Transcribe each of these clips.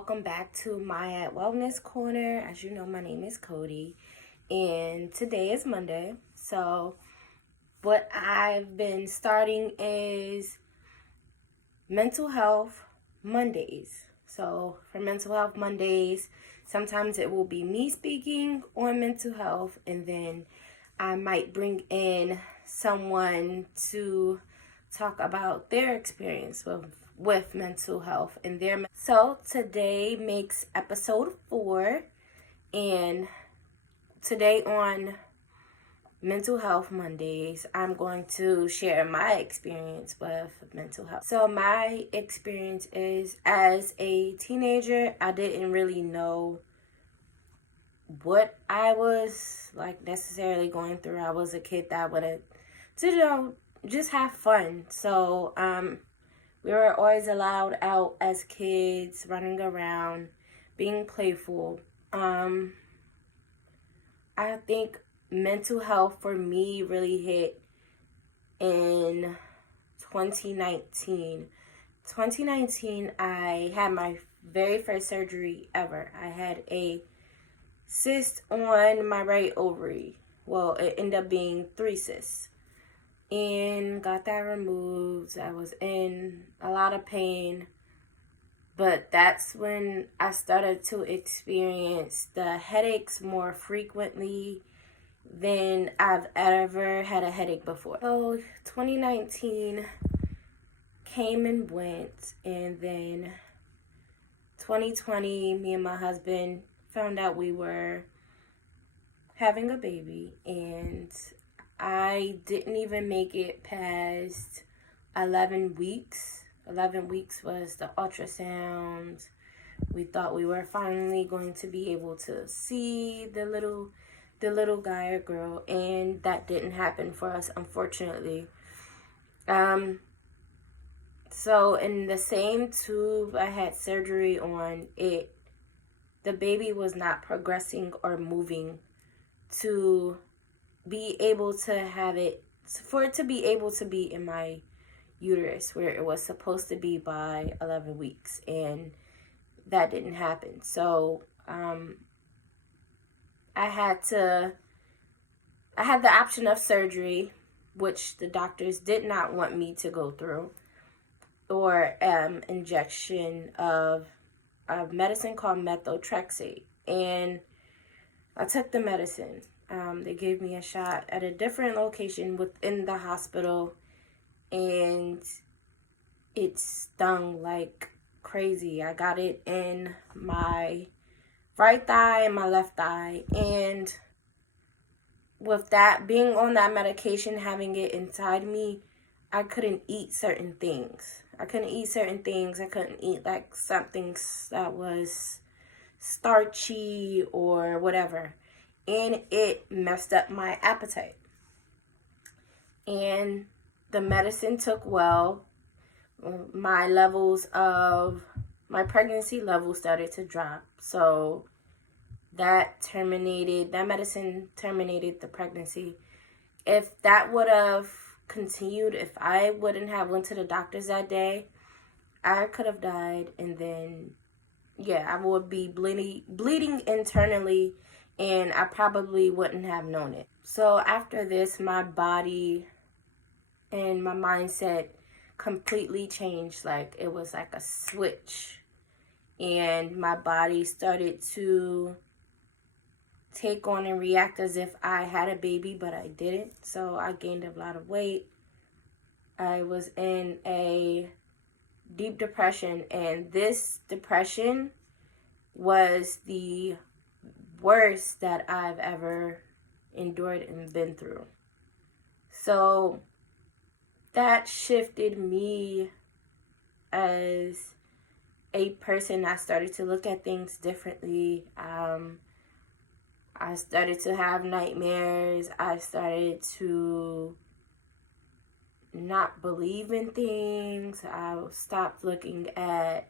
welcome back to my Wellness Corner. As you know, my name is Cody, and today is Monday. So, what I've been starting is Mental Health Mondays. So, for Mental Health Mondays, sometimes it will be me speaking on mental health, and then I might bring in someone to talk about their experience with mental health and their. So today makes episode 4, and today on Mental Health Mondays, I'm going to share my experience with mental health. So my experience is, as a teenager, I didn't really know what I was like necessarily going through. I was a kid that wanted to, just have fun. So we were always allowed out as kids, running around, being playful. I think mental health for me really hit in 2019. 2019, I had my very first surgery ever. I had a cyst on my right ovary. Well, it ended up being 3 cysts. And got that removed. I was in a lot of pain. But that's when I started to experience the headaches more frequently than I've ever had a headache before. So 2019 came and went, and then 2020, me and my husband found out we were having a baby, and I didn't even make it past 11 weeks. 11 weeks was the ultrasound. We thought we were finally going to be able to see the little guy or girl, and that didn't happen for us, unfortunately. So in the same tube I had surgery on, the baby was not progressing or moving to be able to have it, for it to be able to be in my uterus where it was supposed to be by 11 weeks, and that didn't happen. So I had the option of surgery, which the doctors did not want me to go through, or injection of a medicine called methotrexate. And I took the medicine. They gave me a shot at a different location within the hospital, and it stung like crazy. I got it in my right thigh and my left thigh, and with that, being on that medication, having it inside me, I couldn't eat certain things. I couldn't eat like something that was starchy or whatever. And it messed up my appetite. And the medicine took well. My pregnancy levels started to drop. So that medicine terminated the pregnancy. If that would have continued, if I wouldn't have went to the doctors that day, I could have died, and then I would be bleeding internally, and I probably wouldn't have known it. So after this, my body and my mindset completely changed. Like, it was like a switch, and my body started to take on and react as if I had a baby, but I didn't. So I gained a lot of weight. I was in a deep depression, and this depression was the worst that I've ever endured and been through. So that shifted me as a person. I started to look at things differently. I started to have nightmares. I started to not believe in things. I stopped looking at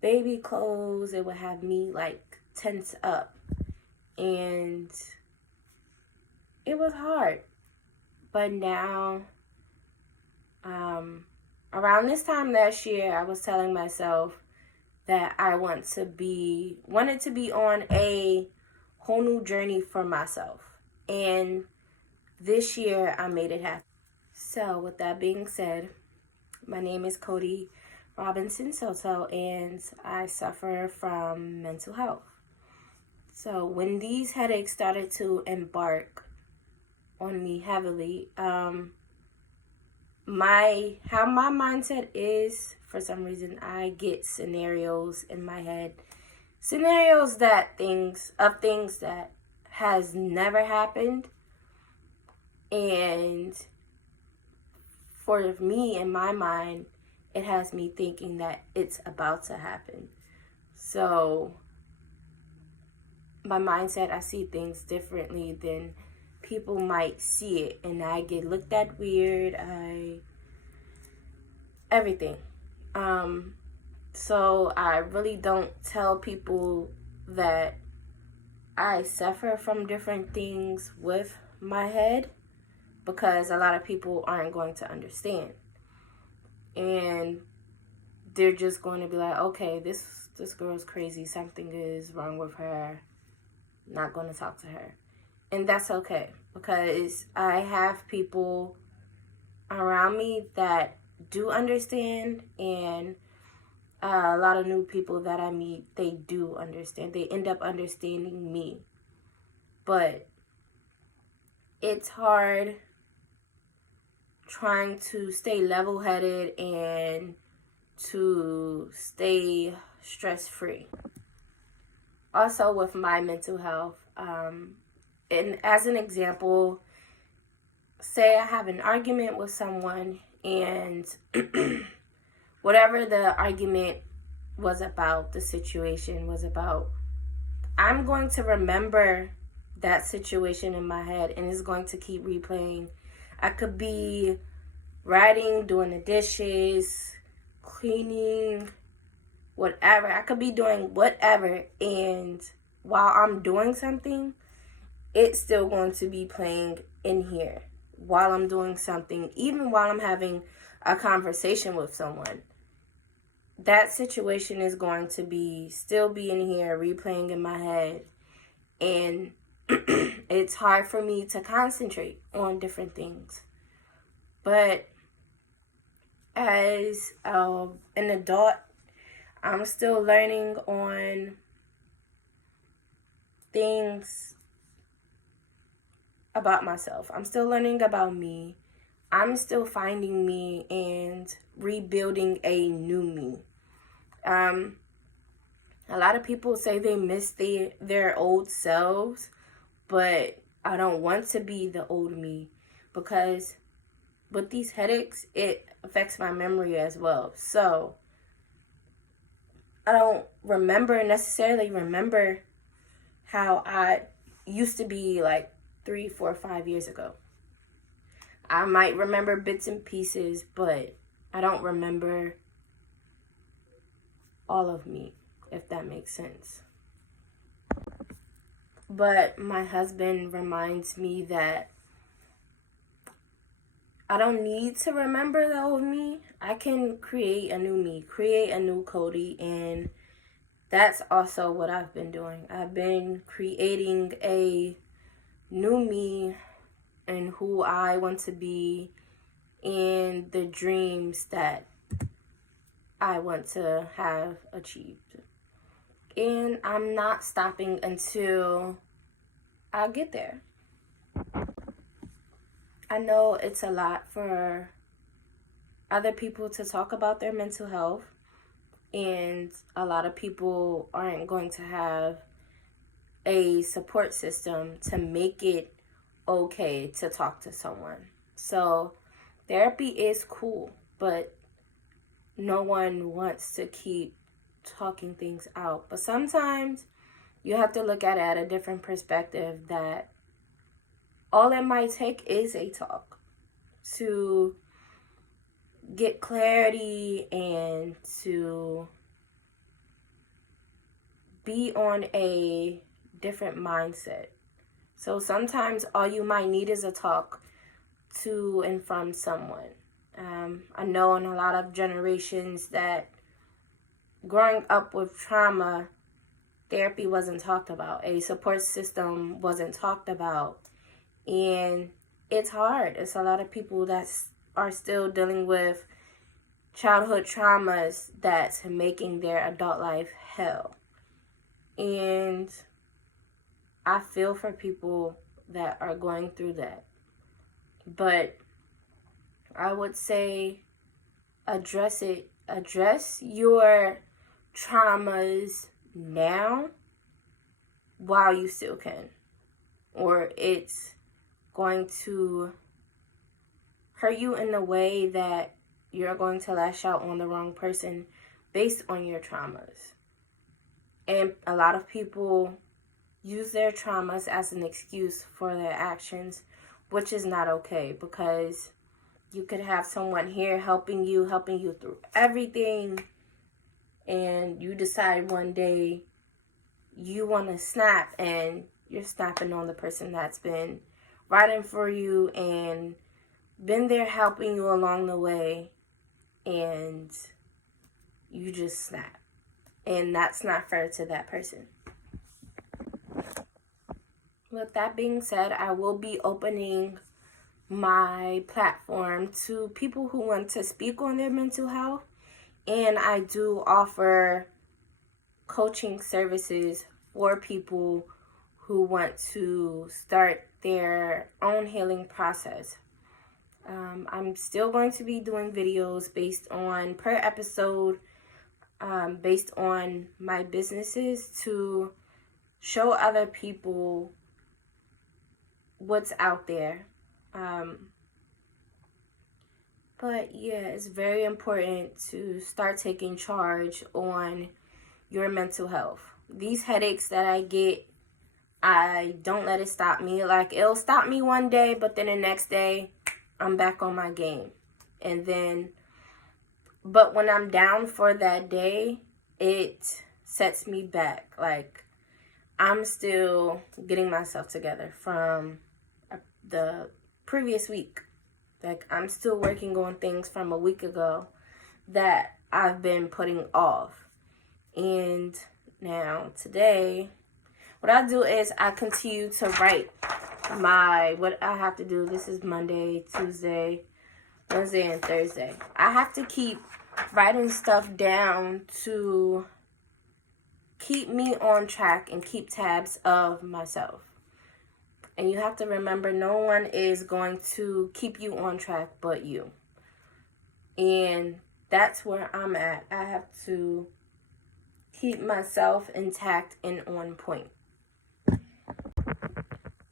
baby clothes. It would have me like tense up, and it was hard. But now, around this time last year, I was telling myself, that I wanted to be on a whole new journey for myself. And this year I made it happen. So with that being said, my name is Cody Robinson Soto, and I suffer from mental health. So when these headaches started to embark on me heavily, how my mindset is, for some reason, I get scenarios in my head, scenarios that things that has never happened, and for me, in my mind, it has me thinking that it's about to happen. So my mindset, I see things differently than people might see it, and I get looked at weird. Everything. So I really don't tell people that I suffer from different things with my head, because a lot of people aren't going to understand, and they're just going to be like, okay, this girl's crazy, something is wrong with her, not going to talk to her. And that's okay, because I have people around me that do understand, and a lot of new people that I meet, they do understand. They end up understanding me. But it's hard trying to stay level-headed and to stay stress-free. Also with my mental health, and as an example, say I have an argument with someone, and whatever the argument was about, the situation was about, I'm going to remember that situation in my head, and it's going to keep replaying. I could be writing, doing the dishes, cleaning, whatever. I could be doing whatever, and while I'm doing something, it's still going to be playing in here while I'm doing something, even while I'm having a conversation with someone. That situation is going to still be in here, replaying in my head, and it's hard for me to concentrate on different things. But as an adult, I'm still learning on things about myself. I'm still learning about me. I'm still finding me and rebuilding a new me. A lot of people say they miss their old selves, but I don't want to be the old me, because with these headaches, it affects my memory as well. So I don't necessarily remember how I used to be like 3, 4, 5 years ago. I might remember bits and pieces, but I don't remember all of me, if that makes sense. But my husband reminds me that I don't need to remember the old me. I can create a new me, create a new Cody, and that's also what I've been doing. I've been creating a new me and who I want to be, and the dreams that I want to have achieved. And I'm not stopping until I get there. I know it's a lot for other people to talk about their mental health, and a lot of people aren't going to have a support system to make it okay to talk to someone. So therapy is cool, but no one wants to keep talking things out. But sometimes you have to look at it at a different perspective, that all it might take is a talk to get clarity and to be on a different mindset. So sometimes all you might need is a talk to and from someone. I know in a lot of generations that growing up with trauma, therapy wasn't talked about. A support system wasn't talked about. And it's hard. It's a lot of people that are still dealing with childhood traumas that's making their adult life hell. And I feel for people that are going through that. But I would say address it. Address your traumas now while you still can. Or it's going to hurt you in a way that you're going to lash out on the wrong person based on your traumas. And a lot of people use their traumas as an excuse for their actions, which is not okay, because you could have someone here helping you through everything, and you decide one day you want to snap, and you're snapping on the person that's been riding for you and been there helping you along the way, and you just snap. And that's not fair to that person. With that being said, I will be opening my platform to people who want to speak on their mental health. And I do offer coaching services for people who want to start their own healing process. I'm still going to be doing videos based on per episode, based on my businesses, to show other people what's out there. But yeah, it's very important to start taking charge on your mental health. These headaches that I get, I don't let it stop me. Like, it'll stop me one day, but then the next day I'm back on my game. But when I'm down for that day, it sets me back. Like, I'm still getting myself together from the previous week. Like, I'm still working on things from a week ago that I've been putting off. And now today, what I do is I continue to write what I have to do. This is Monday, Tuesday, Wednesday, and Thursday. I have to keep writing stuff down to keep me on track and keep tabs of myself. And you have to remember, no one is going to keep you on track but you. And that's where I'm at. I have to keep myself intact and on point.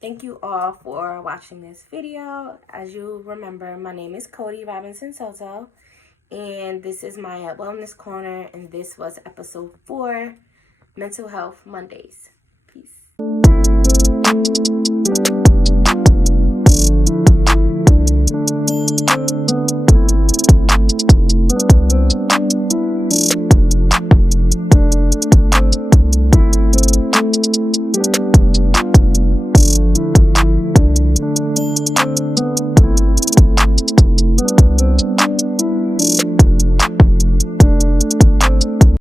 Thank you all for watching this video. As you remember, my name is Cody Robinson Soto, and this is my Wellness Corner, and this was episode 4, Mental Health Mondays. Peace.